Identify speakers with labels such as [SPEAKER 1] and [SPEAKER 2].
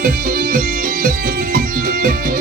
[SPEAKER 1] Thank you.